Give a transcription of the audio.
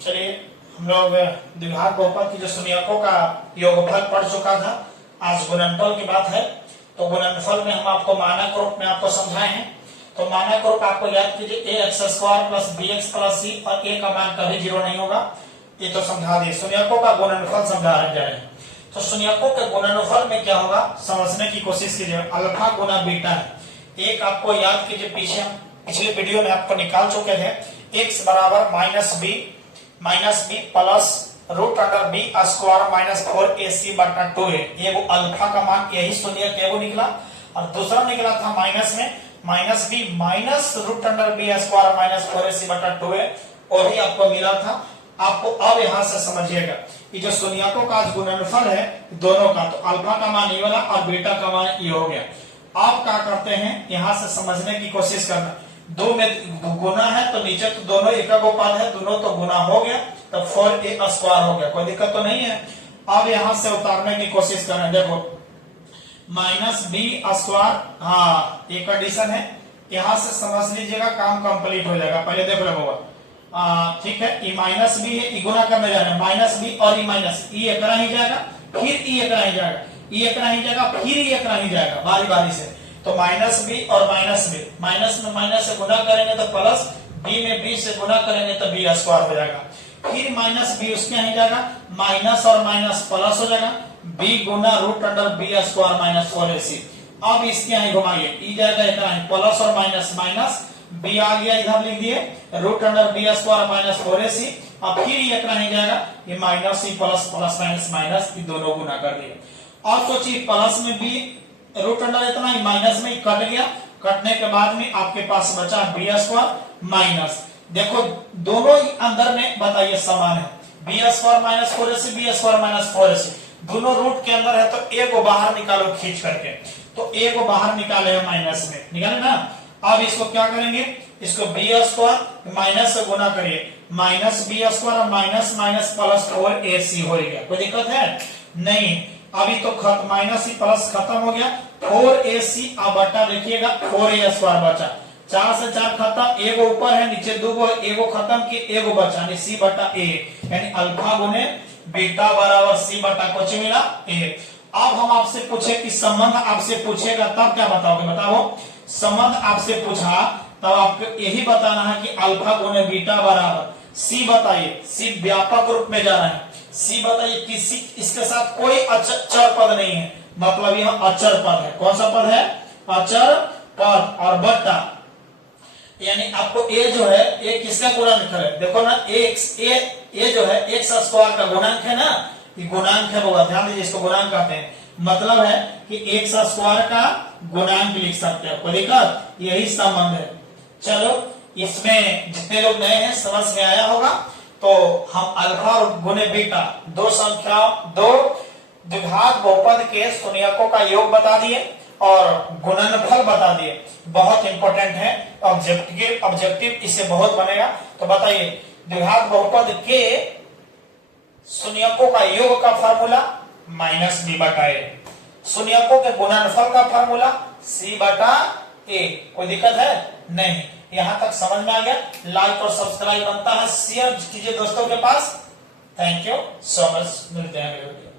चलिए हम लोग द्विघात बहुपद की जो शून्यकों का योगफल पढ़ चुका था। आज गुणनफल की बात है। तो गुणनफल में हम आपको मानक रूप में आपको समझाए हैं। तो मानक रूप आपको याद कीजिए A X square plus B X plus C और ए का मान कभी 0 नहीं होगा। ये तो समझा दिए। शून्यकों का गुणनफल समझा रहे हैं। तो शून्यकों के गुणनफल में क्या होगा समझने की कोशिश कीजिए। अल्फा गुना बीटा है। एक आपको याद कीजिए, पीछे पिछले वीडियो में आपको निकाल चुके थे। एक्स बराबर minus b plus root under B square minus 4ac बटा 2a। ये वो अल्फा का मान यही शून्य के वो निकला। और दूसरा निकला था माइनस में minus b minus root under B square minus 4ac बटा 2a। और ही आपको मिला था। आपको अब यहां से समझिएगा ये जो शून्यकों का गुणनफल है दोनों का, तो अल्फा का मान ये वाला और बीटा का मान ये हो गया। आप क्या करते हैं यहां से समझने की कोशिश करना। दो में गुना है तो नीचे तो दोनों एक पद है, दोनों तो गुना हो गया तो 4a स्क्वायर हो गया। कोई दिक्कत तो नहीं है। अब यहां से उतारने की कोशिश करें। देखो माइनस बी स्क्वायर, हाँ ये कंडीशन है। यहां से समझ लीजिएगा काम कंप्लीट हो जाएगा। पहले देख लो होगा ठीक है। ई माइनस बी है, ई गुना करने जा रहे हैं माइनस बी और ई माइनस ई एक ही जाएगा, फिर ई एक ही जाएगा, ई एक ही जाएगा, फिर ई एक ही जाएगा बारी बारी से। तो माइनस बी और माइनस बी, माइनस में माइनस से गुना करेंगे तो प्लस, बी में बी से गुना करेंगे तो बी स्क्वायर हो जाएगा। फिर माइनस बी उसके यहाँ जाएगा, माइनस और माइनस प्लस हो जाएगा, बी गुना root under B square minus 4ac। अब इसके यहाँ घुमाइए, ई जाएगा एक प्लस और माइनस माइनस, बी आ गया इधर लिख दिए root under B square minus 4ac। अब फिर ये नहीं जाएगा, ये minus c plus plus minus minus ये दोनों गुना कर दिए। और सोचिए प्लस में भी रूट अंडर इतना ही, माइनस में कट गया, कटने के बाद में आपके पास बचा बी स्क्वायर माइनस। देखो दोनों अंदर में बताइए समान है, b square minus 4ac b square minus 4ac दोनों रूट के अंदर है। तो ए को बाहर निकालो खींच करके, तो ए को बाहर निकाले माइनस में निकाले ना। अब इसको क्या करेंगे, इसको बी स्क्वायर माइनस से गुना करिए, minus b square minus minus plus 4ac हो गया। कोई दिक्कत है नहीं। अभी तो माइनस ही प्लस खत्म हो गया, 4ac अब बटा देखिएगा 4a स्क्वायर बचा, 4 से 4 खत्म, एगो ऊपर है नीचे दो, एगो खत्म की एगो बचा यानी c बटा a, यानी अल्फा गुने बीटा बराबर c बटा कुछ मिला a। अब हम आपसे पूछे कि संबंध आपसे पूछेगा तब क्या बताओगे, बताओ। संबंध आपसे पूछा तब आपको यही बताना है कि अल्फा गुने बीटा बराबर c बताइए। c व्यापक रूप में जा रहा है, c बताइए किसी इसके साथ कोई अचर पद नहीं है, मतलब यह अचर पद है। कौन सा पद है, अचर पद। और बट्टा यानी आपको a जो है a किसका गुणनफल है, देखो ना a जो है x स्क्वायर का गुणांक है ना, ये गुणांक है होगा, ध्यान दीजिए इसको गुणांक कहते हैं। मतलब है कि x स्क्वायर का गुणांक लिख सकते हो, कोई दिक्कत, यही संबंध है। चलो इसमें जितने लोग नए हैं समझ में आया होगा। तो हम अल्फा और गुने बीटा दो द्विघात बहुपद के शून्यकों का योग बता दिए और गुणनफल बता दिए। बहुत इंपॉर्टेंट है, ऑब्जेक्टिव इससे बहुत बनेगा। तो बताइए द्विघात बहुपद के शून्यकों का योग का फार्मूला माइनस बी बटा ए, शून्यकों के गुणनफल का फार्मूला c बटा ए। कोई दिक्कत है नहीं। यहां तक समझ में आ गया। लाइक और सब्सक्राइब बनता है, शेयर कीजिए दोस्तों के पास। Thank you so much. मिलते हैं।